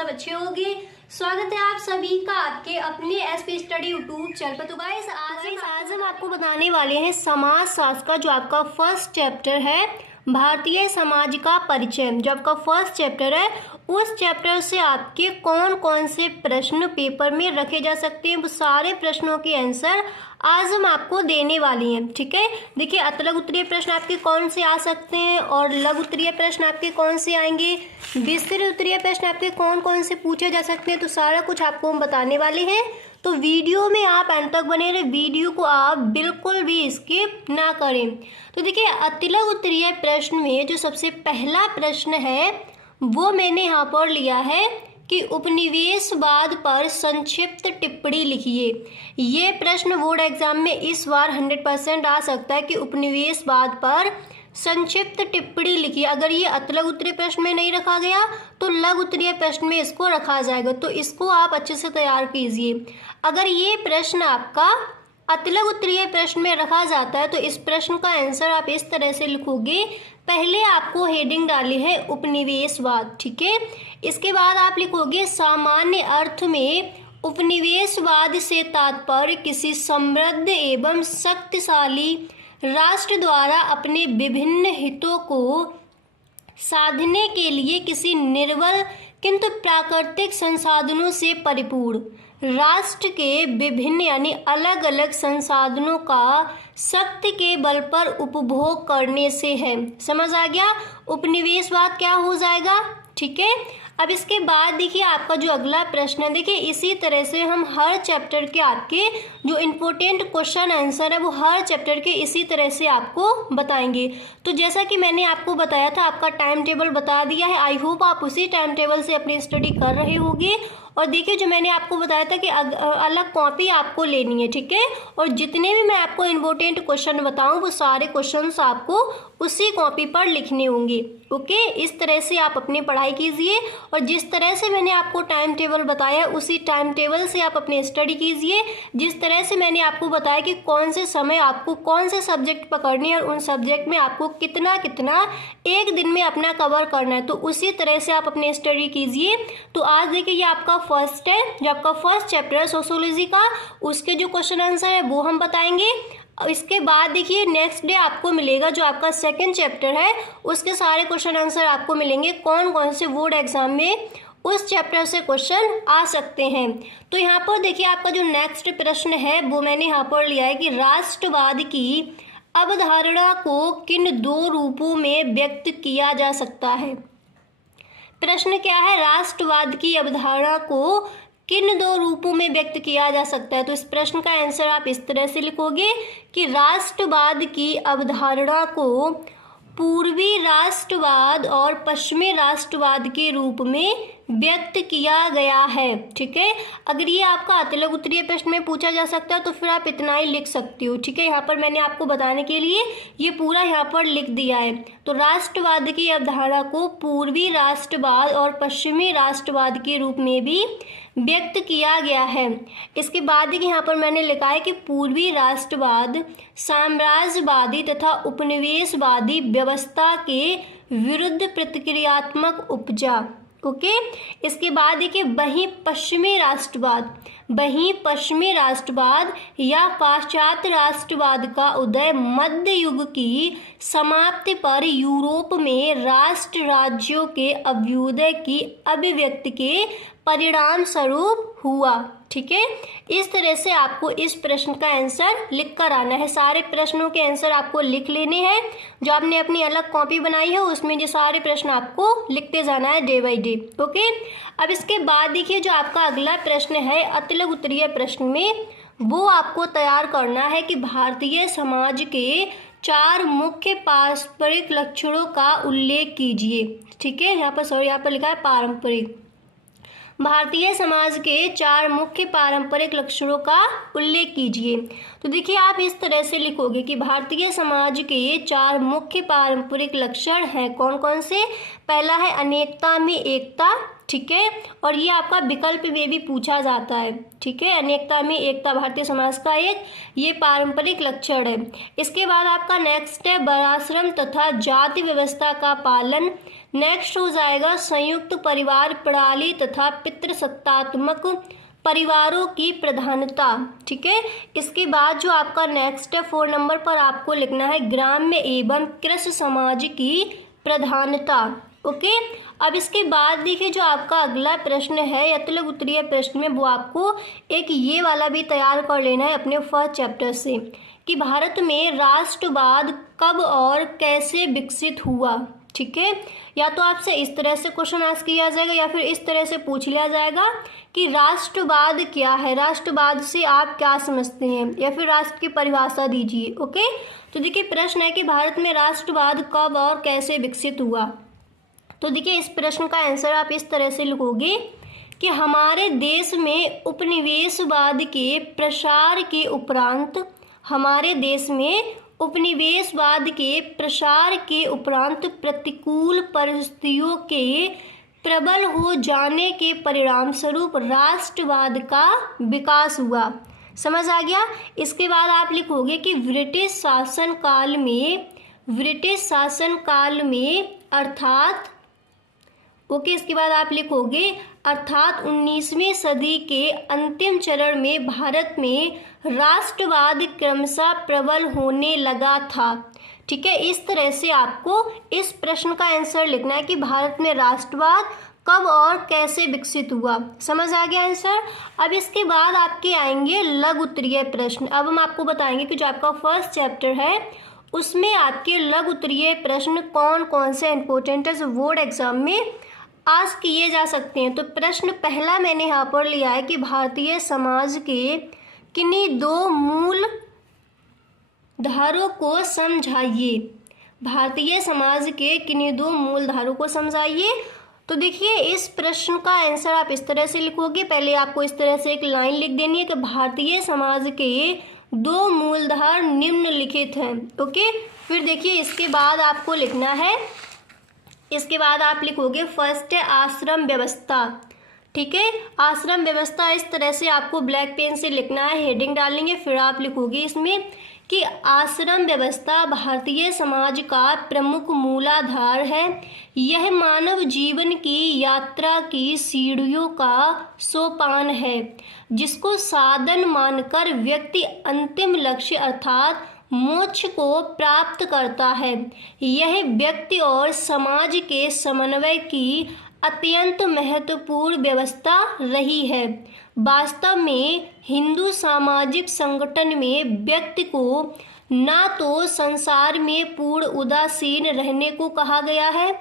सब अच्छे होंगे। स्वागत है आप सभी का आपके अपने एसपी स्टडी यूट्यूब चैनल पर। तो गाइस आज हम आपको बताने वाले हैं समाज शास्त्र का जो आपका फर्स्ट चैप्टर है, भारतीय समाज का परिचय। जो आपका फर्स्ट चैप्टर है उस चैप्टर से आपके कौन कौन से प्रश्न पेपर में रखे जा सकते हैं, वो सारे प्रश्नों के आंसर आज हम आपको देने वाली हैं। ठीक है, देखिए अतलग उत्तरीय प्रश्न आपके कौन से आ सकते हैं और लघु उत्तरीय प्रश्न आपके कौन से आएंगे, विस्तृत उत्तरीय प्रश्न आपके कौन कौन से पूछे जा सकते हैं, तो सारा कुछ आपको हम बताने वाले हैं। तो वीडियो में आप अंत तक बने रहे, वीडियो को आप बिल्कुल भी स्किप ना करें। तो देखिए अतिलघु उत्तरीय प्रश्न में जो सबसे पहला प्रश्न है वो मैंने यहाँ पर लिया है कि उपनिवेशवाद पर संक्षिप्त टिप्पणी लिखिए। ये प्रश्न बोर्ड एग्जाम में इस बार 100% आ सकता है कि उपनिवेशवाद पर संक्षिप्त टिप्पणी लिखिए। अगर ये अतलघु उत्तरीय प्रश्न में नहीं रखा गया तो लघु उत्तरीय प्रश्न में इसको रखा जाएगा, तो इसको आप अच्छे से तैयार कीजिए। अगर ये प्रश्न आपका अतलघु उत्तरीय प्रश्न में रखा जाता है तो इस प्रश्न का आंसर आप इस तरह से लिखोगे। पहले आपको हेडिंग डाली है उपनिवेशवाद, ठीक है। इसके बाद आप लिखोगे सामान्य अर्थ में उपनिवेशवाद से तात्पर्य किसी समृद्ध एवं शक्तिशाली राष्ट्र द्वारा अपने विभिन्न हितों को साधने के लिए किसी निर्बल किंतु प्राकृतिक संसाधनों से परिपूर्ण राष्ट्र के विभिन्न यानी अलग अलग संसाधनों का शक्ति के बल पर उपभोग करने से है। समझ आ गया, उपनिवेशवाद क्या हो जाएगा, ठीक है। अब इसके बाद देखिए आपका जो अगला प्रश्न है, देखिए इसी तरह से हम हर चैप्टर के आपके जो इम्पोर्टेंट क्वेश्चन आंसर है वो हर चैप्टर के इसी तरह से आपको बताएंगे। तो जैसा कि मैंने आपको बताया था, आपका टाइम टेबल बता दिया है। आई होप आप उसी टाइम टेबल से अपनी स्टडी कर रहे होंगे। और देखिए जो मैंने आपको बताया था कि अलग कॉपी आपको लेनी है, ठीक है। और जितने भी मैं आपको इम्पोर्टेंट क्वेश्चन बताऊं वो सारे क्वेश्चंस आपको उसी कॉपी पर लिखने होंगे। ओके, इस तरह से आप अपनी पढ़ाई कीजिए और जिस तरह से मैंने आपको टाइम टेबल बताया उसी टाइम टेबल से आप अपनी स्टडी कीजिए। जिस तरह से मैंने आपको बताया कि कौन से समय आपको कौन से सब्जेक्ट पकड़ने हैं और उन सब्जेक्ट में आपको कितना कितना एक दिन में अपना कवर करना है, तो उसी तरह से आप अपनी स्टडी कीजिए। तो आज देखिए ये आपका फर्स्ट है, जो आपका फर्स्ट चैप्टर है सोशियोलॉजी का, उसके जो क्वेश्चन आंसर है वो हम बताएंगे। इसके बाद देखिए नेक्स्ट डे आपको मिलेगा जो आपका सेकंड चैप्टर है, उसके सारे क्वेश्चन आंसर आपको मिलेंगे, कौन कौन से बोर्ड एग्जाम में उस चैप्टर से क्वेश्चन आ सकते हैं। तो यहाँ पर देखिए आपका जो नेक्स्ट प्रश्न है वो मैंने यहाँ पर लिया है कि राष्ट्रवाद की अवधारणा को किन दो रूपों में व्यक्त किया जा सकता है। प्रश्न क्या है, राष्ट्रवाद की अवधारणा को किन दो रूपों में व्यक्त किया जा सकता है। तो इस प्रश्न का आंसर आप इस तरह से लिखोगे कि राष्ट्रवाद की अवधारणा को पूर्वी राष्ट्रवाद और पश्चिमी राष्ट्रवाद के रूप में व्यक्त किया गया है, ठीक है। अगर ये आपका अतलघु उत्तरीय प्रश्न में पूछा जा सकता है तो फिर आप इतना ही लिख सकती हो, ठीक है। यहाँ पर मैंने आपको बताने के लिए ये पूरा यहाँ पर लिख दिया है। तो राष्ट्रवाद की अवधारणा को पूर्वी राष्ट्रवाद और पश्चिमी राष्ट्रवाद के रूप में भी व्यक्त किया गया है। इसके बाद यहाँ पर मैंने लिखा है कि पूर्वी राष्ट्रवाद साम्राज्यवादी तथा उपनिवेशवादी व्यवस्था के विरुद्ध प्रतिक्रियात्मक उपजा। ओके, इसके बाद देखिए वहीं पश्चिमी राष्ट्रवाद या पाश्चात्य राष्ट्रवाद का उदय मध्य युग की समाप्ति पर यूरोप में राष्ट्र राज्यों के अभ्युदय की अभिव्यक्ति के परिणाम स्वरूप हुआ, ठीक है। इस तरह से आपको इस प्रश्न का आंसर लिख कर आना है। सारे प्रश्नों के आंसर आपको लिख लेने हैं। जो आपने अपनी अलग कॉपी बनाई है उसमें ये सारे प्रश्न आपको लिखते जाना है डे बाय डे। ओके, अब इसके बाद देखिए जो आपका अगला प्रश्न है अतिलघु उत्तरीय प्रश्न में, वो आपको तैयार करना है कि भारतीय समाज के 4 मुख्य पारस्परिक लक्षणों का उल्लेख कीजिए, ठीक है। यहाँ पर लिखा है पारंपरिक। भारतीय समाज के 4 मुख्य पारंपरिक लक्षणों का उल्लेख कीजिए। तो देखिए आप इस तरह से लिखोगे कि भारतीय समाज के 4 मुख्य पारंपरिक लक्षण हैं। कौन कौन से? पहला है अनेकता में एकता, ठीक है, और ये आपका विकल्प में भी पूछा जाता है, ठीक है। अनेकता में एकता भारतीय समाज का एक ये पारंपरिक लक्षण है। इसके बाद आपका नेक्स्ट है वर्णाश्रम तथा जाति व्यवस्था का पालन। नेक्स्ट हो जाएगा संयुक्त परिवार प्रणाली तथा पितृसत्तात्मक परिवारों की प्रधानता, ठीक है। इसके बाद जो आपका नेक्स्ट है 4 नंबर पर आपको लिखना है ग्राम्य एवं कृषि समाज की प्रधानता, ओके। अब इसके बाद देखिए जो आपका अगला प्रश्न है यतलग उत्तरीय प्रश्न में, वो आपको एक ये वाला भी तैयार कर लेना है अपने फर्स्ट चैप्टर से कि भारत में राष्ट्रवाद कब और कैसे विकसित हुआ, ठीक है। या तो आपसे इस तरह से क्वेश्चन आस्क किया जाएगा या फिर इस तरह से पूछ लिया जाएगा कि राष्ट्रवाद क्या है, राष्ट्रवाद से आप क्या समझते हैं, या फिर राष्ट्र की परिभाषा दीजिए, ओके। तो देखिए प्रश्न है कि भारत में राष्ट्रवाद कब और कैसे विकसित हुआ। तो देखिए इस प्रश्न का आंसर आप इस तरह से लिखोगे कि हमारे देश में उपनिवेशवाद के प्रसार के उपरांत, हमारे देश में उपनिवेशवाद के प्रसार के उपरांत प्रतिकूल परिस्थितियों के प्रबल हो जाने के परिणाम स्वरूप राष्ट्रवाद का विकास हुआ। समझ आ गया। इसके बाद आप लिखोगे कि ब्रिटिश शासन काल में अर्थात, ओके। इसके बाद आप लिखोगे अर्थात 19वीं सदी के अंतिम चरण में भारत में राष्ट्रवाद क्रमशः प्रबल होने लगा था, ठीक है। इस तरह से आपको इस प्रश्न का आंसर लिखना है कि भारत में राष्ट्रवाद कब और कैसे विकसित हुआ। समझ आ गया आंसर। अब इसके बाद आपके आएंगे लघु उत्तरीय प्रश्न। अब हम आपको बताएंगे कि जो आपका फर्स्ट चैप्टर है उसमें आपके लघु उत्तरीय प्रश्न कौन कौन से इंपॉर्टेंट है, जो बोर्ड एग्जाम में आस्क किए जा सकते हैं। तो प्रश्न पहला मैंने यहाँ पर लिया है कि भारतीय समाज के किन्हीं 2 मूल धारों को समझाइए। भारतीय समाज के किन्हीं 2 मूल धारों को समझाइए। तो देखिए इस प्रश्न का आंसर आप इस तरह से लिखोगे। पहले आपको इस तरह से एक लाइन लिख देनी है कि भारतीय समाज के 2 मूलधार निम्नलिखित हैं, ओके। फिर देखिए इसके बाद आपको लिखना है, इसके बाद आप लिखोगे फर्स्ट है आश्रम व्यवस्था, ठीक है। आश्रम व्यवस्था इस तरह से आपको ब्लैक पेन से लिखना है, हेडिंग डालेंगे। फिर आप लिखोगे इसमें कि आश्रम व्यवस्था भारतीय समाज का प्रमुख मूलाधार है। यह मानव जीवन की यात्रा की सीढ़ियों का सोपान है, जिसको साधन मानकर व्यक्ति अंतिम लक्ष्य अर्थात मोक्ष को प्राप्त करता है। यह व्यक्ति और समाज के समन्वय की अत्यंत महत्वपूर्ण व्यवस्था रही है। वास्तव में हिंदू सामाजिक संगठन में व्यक्ति को ना तो संसार में पूर्ण उदासीन रहने को कहा गया है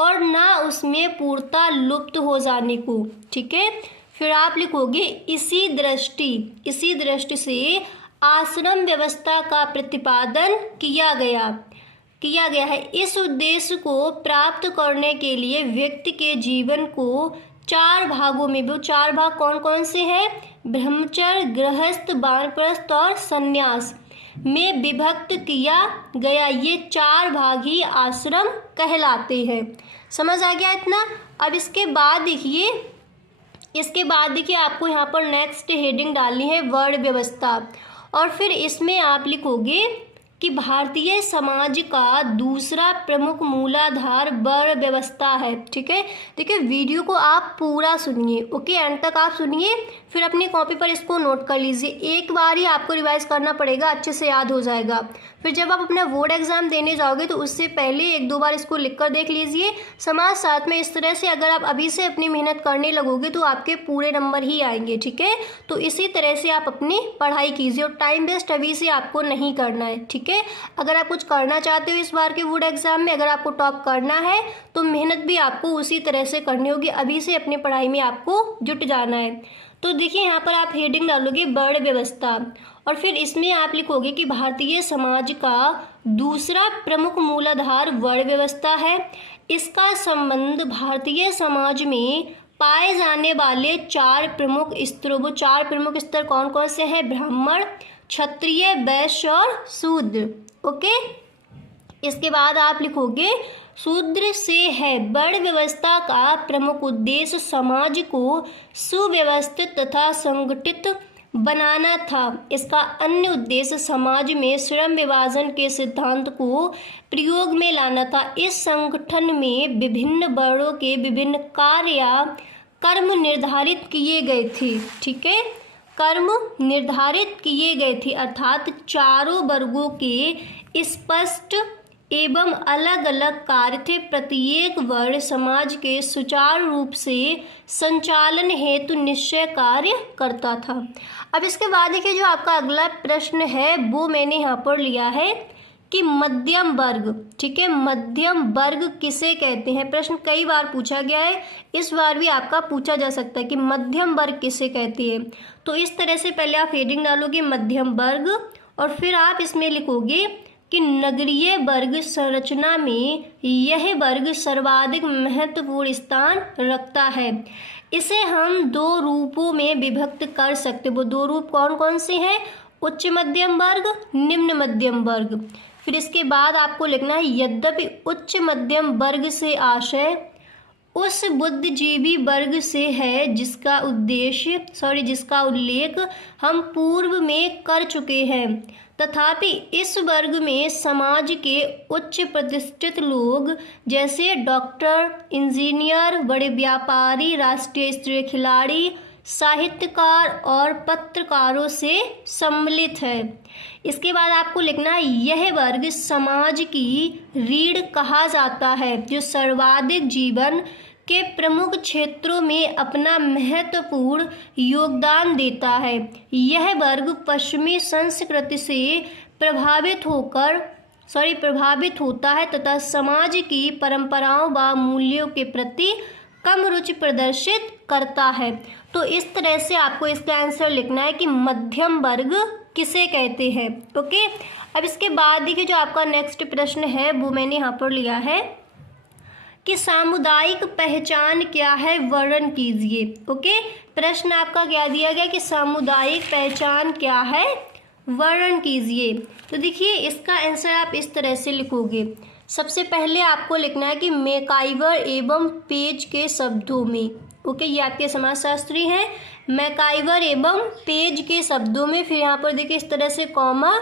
और ना उसमें पूर्णता लुप्त हो जाने को, ठीक है। फिर आप लिखोगे इसी दृष्टि से आश्रम व्यवस्था का प्रतिपादन किया गया है। इस उद्देश्य को प्राप्त करने के लिए व्यक्ति के जीवन को 4 भागों में, वो 4 भाग कौन कौन से हैं? ब्रह्मचर्य, गृहस्थ, वानप्रस्थ और संन्यास में विभक्त किया गया। ये 4 भाग ही आश्रम कहलाते हैं। समझ आ गया इतना। अब इसके बाद देखिए आपको यहाँ पर नेक्स्ट हेडिंग डालनी है वर्ण व्यवस्था, और फिर इसमें आप लिखोगे कि भारतीय समाज का दूसरा प्रमुख मूलाधार वर्ण व्यवस्था है, ठीक है। देखिए वीडियो को आप पूरा सुनिए, ओके, एंड तक आप सुनिए, फिर अपनी कॉपी पर इसको नोट कर लीजिए। एक बार ही आपको रिवाइज करना पड़ेगा, अच्छे से याद हो जाएगा। फिर जब आप अपना बोर्ड एग्जाम देने जाओगे तो उससे पहले 1-2 बार इसको लिख कर देख लीजिए। साथ में इस तरह से अगर आप अभी से अपनी मेहनत करने लगोगे तो आपके पूरे नंबर ही आएंगे, ठीक है। तो इसी तरह से आप अपनी पढ़ाई कीजिए और टाइम वेस्ट अभी से आपको नहीं करना है, ठीक है। अगर आप कुछ करना चाहते हो इस बार के बोर्ड एग्जाम में, अगर आपको टॉप करना है तो मेहनत भी आपको उसी तरह से करनी होगी। अभी से अपनी पढ़ाई में आपको जुट जाना है। तो देखिए यहाँ पर आप हेडिंग डालोगे वर्ण व्यवस्था, और फिर इसमें आप लिखोगे कि भारतीय समाज का दूसरा प्रमुख मूलाधार वर्ण व्यवस्था है। इसका संबंध भारतीय समाज में पाए जाने वाले 4 प्रमुख स्तरों, वो 4 प्रमुख स्तर कौन कौन से हैं? ब्राह्मण, क्षत्रिय, वैश्य और शूद्र। ओके, इसके बाद आप लिखोगे शूद्र से है। वर्ण व्यवस्था का प्रमुख उद्देश्य समाज को सुव्यवस्थित तथा संगठित बनाना था। इसका अन्य उद्देश्य समाज में श्रम विभाजन के सिद्धांत को प्रयोग में लाना था। इस संगठन में विभिन्न वर्णों के विभिन्न कार्य या कर्म निर्धारित किए गए थे। ठीक है, कर्म निर्धारित किए गए थे, अर्थात चारों वर्गों के स्पष्ट एवं अलग अलग कार्य थे। प्रत्येक वर्ण समाज के सुचारू रूप से संचालन हेतु निश्चय कार्य करता था। अब इसके बाद देखिए जो आपका अगला प्रश्न है वो मैंने यहाँ पर लिया है कि मध्यम वर्ग। ठीक है, मध्यम वर्ग किसे कहते हैं? प्रश्न कई बार पूछा गया है, इस बार भी आपका पूछा जा सकता है कि मध्यम वर्ग किसे कहते हैं। तो इस तरह से पहले आप हेडिंग डालोगे मध्यम वर्ग और फिर आप इसमें लिखोगे कि नगरीय वर्ग संरचना में यह वर्ग सर्वाधिक महत्वपूर्ण स्थान रखता है। इसे हम दो रूपों में विभक्त कर सकते। वो दो रूप कौन कौन से हैं? उच्च मध्यम वर्ग, निम्न मध्यम वर्ग। फिर इसके बाद आपको लिखना है यद्यपि उच्च मध्यम वर्ग से आशय उस बुद्धिजीवी वर्ग से है जिसका उल्लेख हम पूर्व में कर चुके हैं, तथापि इस वर्ग में समाज के उच्च प्रतिष्ठित लोग जैसे डॉक्टर, इंजीनियर, बड़े व्यापारी, राष्ट्रीय स्तरीय खिलाड़ी, साहित्यकार और पत्रकारों से सम्मिलित है। इसके बाद आपको लिखना है यह वर्ग समाज की रीढ़ कहा जाता है जो सर्वाधिक जीवन के प्रमुख क्षेत्रों में अपना महत्वपूर्ण योगदान देता है। यह वर्ग पश्चिमी संस्कृति से प्रभावित होता है तथा समाज की परंपराओं व मूल्यों के प्रति कम रुचि प्रदर्शित करता है। तो इस तरह से आपको इसका आंसर लिखना है कि मध्यम वर्ग किसे कहते हैं। ओके, अब इसके बाद देखिए जो आपका नेक्स्ट प्रश्न है वो मैंने यहाँ पर लिया है कि सामुदायिक पहचान क्या है, वर्णन कीजिए। ओके, प्रश्न आपका क्या दिया गया कि सामुदायिक पहचान क्या है, वर्णन कीजिए। तो देखिए इसका आंसर आप इस तरह से लिखोगे। सबसे पहले आपको लिखना है कि मैकाइवर एवं पेज के शब्दों में। ओके, ये आपके समाजशास्त्री हैं। मैकाइवर एवं पेज के शब्दों में, फिर यहाँ पर देखिए इस तरह से कॉमा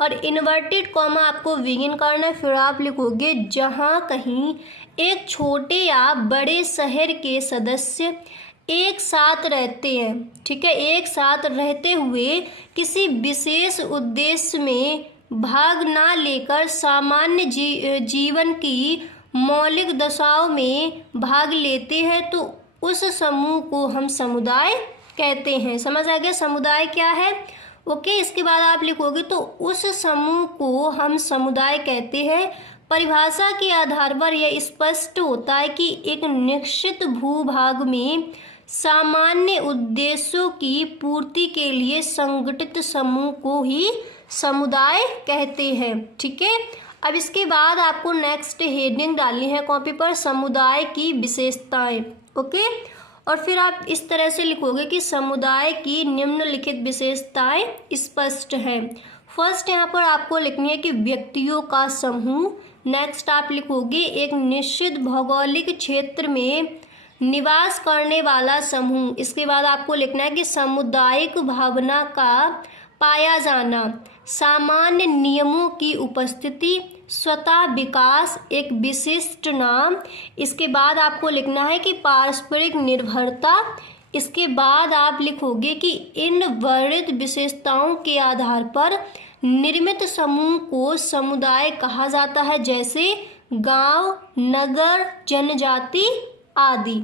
और इन्वर्टेड कॉमा आपको बिगिन करना है। फिर आप लिखोगे जहाँ कहीं एक छोटे या बड़े शहर के सदस्य एक साथ रहते हैं। ठीक है, एक साथ रहते हुए किसी विशेष उद्देश्य में भाग ना लेकर सामान्य जीवन की मौलिक दशाओं में भाग लेते हैं तो उस समूह को हम समुदाय कहते हैं। समझ आ गया समुदाय क्या है? ओके, इसके बाद आप लिखोगे तो उस समूह को हम समुदाय कहते हैं। परिभाषा के आधार पर यह स्पष्ट होता है कि एक निश्चित भूभाग में सामान्य उद्देश्यों की पूर्ति के लिए संगठित समूह को ही समुदाय कहते हैं। ठीक है, अब इसके बाद आपको नेक्स्ट हेडिंग डालनी है कॉपी पर, समुदाय की विशेषताएं। ओके, और फिर आप इस तरह से लिखोगे कि समुदाय की निम्नलिखित विशेषताएं स्पष्ट है। फर्स्ट यहाँ पर आपको लिखनी है कि व्यक्तियों का समूह। नेक्स्ट आप लिखोगे एक निश्चित भौगोलिक क्षेत्र में निवास करने वाला समूह। इसके बाद आपको लिखना है कि सामुदायिक भावना का पाया जाना, सामान्य नियमों की उपस्थिति, स्वतः विकास, एक विशिष्ट नाम। इसके बाद आपको लिखना है कि पारस्परिक निर्भरता। इसके बाद आप लिखोगे कि इन वर्णित विशेषताओं के आधार पर निर्मित समूह को समुदाय कहा जाता है, जैसे गांव, नगर, जनजाति आदि।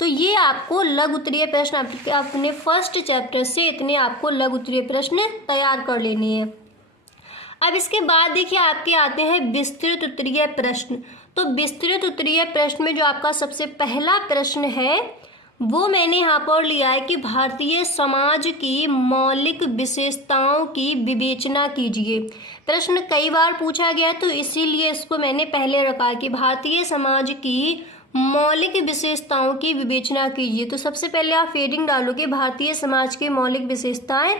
तो ये आपको लघु उत्तरीय प्रश्न अपने फर्स्ट चैप्टर से इतने आपको लघु उत्तरीय प्रश्न तैयार कर लेने हैं। अब इसके बाद देखिए आपके आते हैं विस्तृत उत्तरीय प्रश्न। तो विस्तृत उत्तरीय प्रश्न में जो आपका सबसे पहला प्रश्न है वो मैंने यहाँ पर लिया है कि भारतीय समाज की मौलिक विशेषताओं की विवेचना कीजिए। प्रश्न कई बार पूछा गया तो इसीलिए इसको मैंने पहले रखा कि भारतीय समाज की मौलिक विशेषताओं की विवेचना कीजिए। तो सबसे पहले आप हेडिंग डालोगे भारतीय समाज की मौलिक विशेषताएं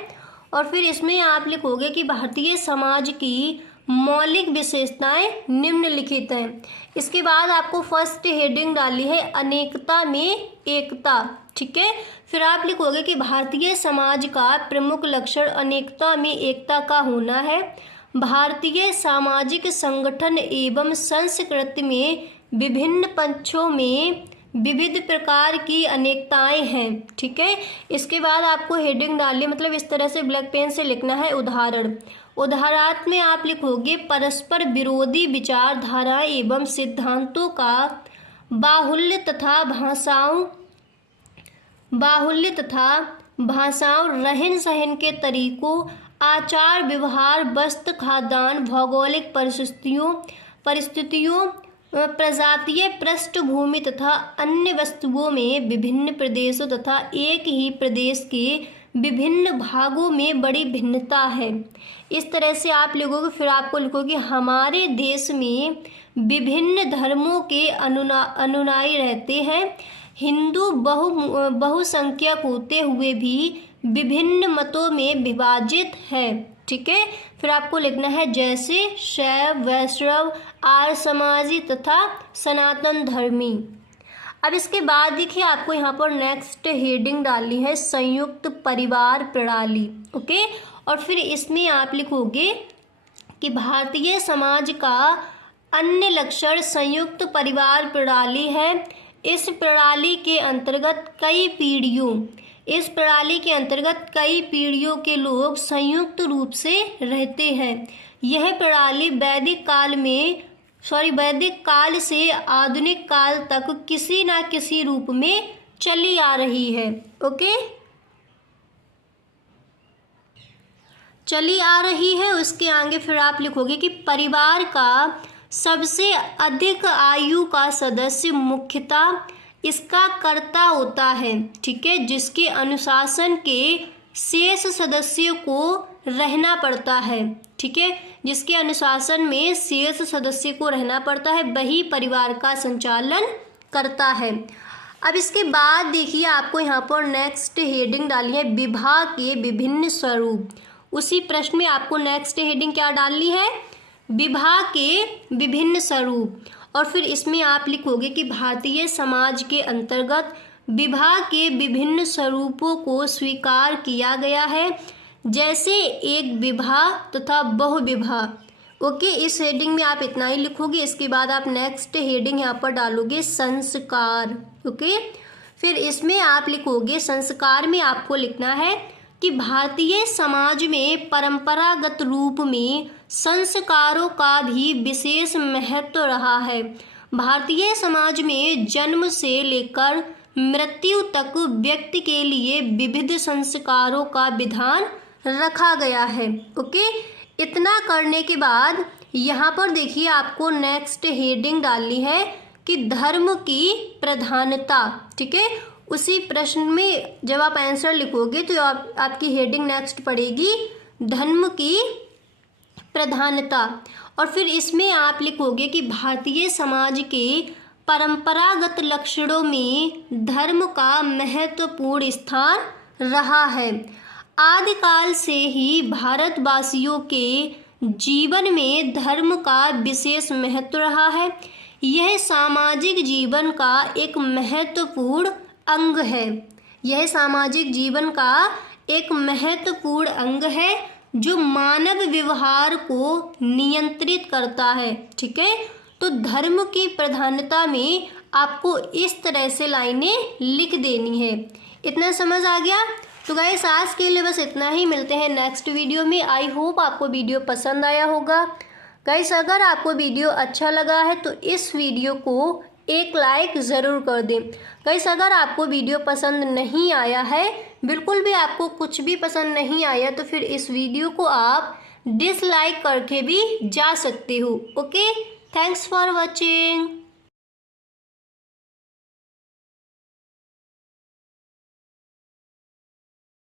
और फिर इसमें आप लिखोगे कि भारतीय समाज की मौलिक विशेषताएं निम्नलिखित हैं। इसके बाद आपको फर्स्ट हेडिंग डाली है अनेकता में एकता, ठीक है। फिर आप लिखोगे कि भारतीय समाज का प्रमुख लक्षण अनेकता में एकता का होना है। भारतीय सामाजिक संगठन एवं संस्कृति में विभिन्न पक्षों में विविध प्रकार की अनेकताएं हैं, ठीक है। इसके बाद आपको हेडिंग डालनी, मतलब इस तरह से ब्लैक पेन से लिखना है उदाहरण। उदाहरणार्थ में आप लिखोगे परस्पर विरोधी विचारधाराएं एवं सिद्धांतों का बाहुल्य तथा भाषाओं रहन सहन के तरीकों, आचार व्यवहार, वस्त्र खाद्यान्न, भौगोलिक परिस्थितियों, प्रजातीय पृष्ठभूमि तथा अन्य वस्तुओं में विभिन्न प्रदेशों तथा एक ही प्रदेश के विभिन्न भागों में बड़ी भिन्नता है। इस तरह से आप लिखोगे। फिर आपको लिखोगे हमारे देश में विभिन्न धर्मों के अनुयायी रहते हैं। हिंदू बहुसंख्यक होते हुए भी विभिन्न मतों में विभाजित है, ठीक है। फिर आपको लिखना है जैसे शैव, वैष्णव, आर्य समाजी तथा सनातन धर्मी। अब इसके बाद देखिए आपको यहाँ पर नेक्स्ट हेडिंग डालनी है संयुक्त परिवार प्रणाली, ओके। और फिर इसमें आप लिखोगे कि भारतीय समाज का अन्य लक्षण संयुक्त परिवार प्रणाली है। इस प्रणाली के अंतर्गत कई पीढ़ियों के लोग संयुक्त रूप से रहते हैं। यह प्रणाली वैदिक काल से आधुनिक काल तक किसी न किसी रूप में चली आ रही है, ओके, चली आ रही है। उसके आगे फिर आप लिखोगे कि परिवार का सबसे अधिक आयु का सदस्य मुख्यतः इसका कर्ता होता है, ठीक है, जिसके अनुशासन के शेष सदस्यों को रहना पड़ता है, ठीक है, जिसके अनुशासन में शेष सदस्य को रहना पड़ता है, वही परिवार का संचालन करता है। अब इसके बाद देखिए आपको यहाँ पर नेक्स्ट हेडिंग डाली है विवाह के विभिन्न स्वरूप। उसी प्रश्न में आपको नेक्स्ट हेडिंग क्या डालनी है, विवाह के विभिन्न स्वरूप। और फिर इसमें आप लिखोगे कि भारतीय समाज के अंतर्गत विवाह के विभिन्न स्वरूपों को स्वीकार किया गया है, जैसे एक विवाह तथा बहुविवाह, ओके। इस हेडिंग में आप इतना ही लिखोगे। इसके बाद आप नेक्स्ट हेडिंग यहाँ पर डालोगे संस्कार, ओके। फिर इसमें आप लिखोगे संस्कार में आपको लिखना है कि भारतीय समाज में परंपरागत रूप में संस्कारों का भी विशेष महत्व रहा है। भारतीय समाज में जन्म से लेकर मृत्यु तक व्यक्ति के लिए विविध संस्कारों का विधान रखा गया है, ओके। इतना करने के बाद यहाँ पर देखिए आपको नेक्स्ट हेडिंग डालनी है कि धर्म की प्रधानता, ठीक है। उसी प्रश्न में जब आप आंसर लिखोगे तो आपकी हेडिंग नेक्स्ट पड़ेगी धर्म की प्रधानता। और फिर इसमें आप लिखोगे कि भारतीय समाज के परंपरागत लक्षणों में धर्म का महत्वपूर्ण स्थान रहा है। आदिकाल से ही भारतवासियों के जीवन में धर्म का विशेष महत्व रहा है। यह सामाजिक जीवन का एक महत्वपूर्ण अंग है। यह सामाजिक जीवन का एक महत्वपूर्ण अंग है जो मानव व्यवहार को नियंत्रित करता है, ठीक है। तो धर्म की प्रधानता में आपको इस तरह से लाइनें लिख देनी है। इतना समझ आ गया? तो गाइस आज के लिए बस इतना ही। मिलते हैं नेक्स्ट वीडियो में। आई होप आपको वीडियो पसंद आया होगा। गाइस अगर आपको वीडियो अच्छा लगा है तो इस वीडियो को एक लाइक ज़रूर कर दें। गाइस अगर आपको वीडियो पसंद नहीं आया है, बिल्कुल भी आपको कुछ भी पसंद नहीं आया, तो फिर इस वीडियो को आप डिसलाइक करके भी जा सकते हो, ओके। Thanks for watching.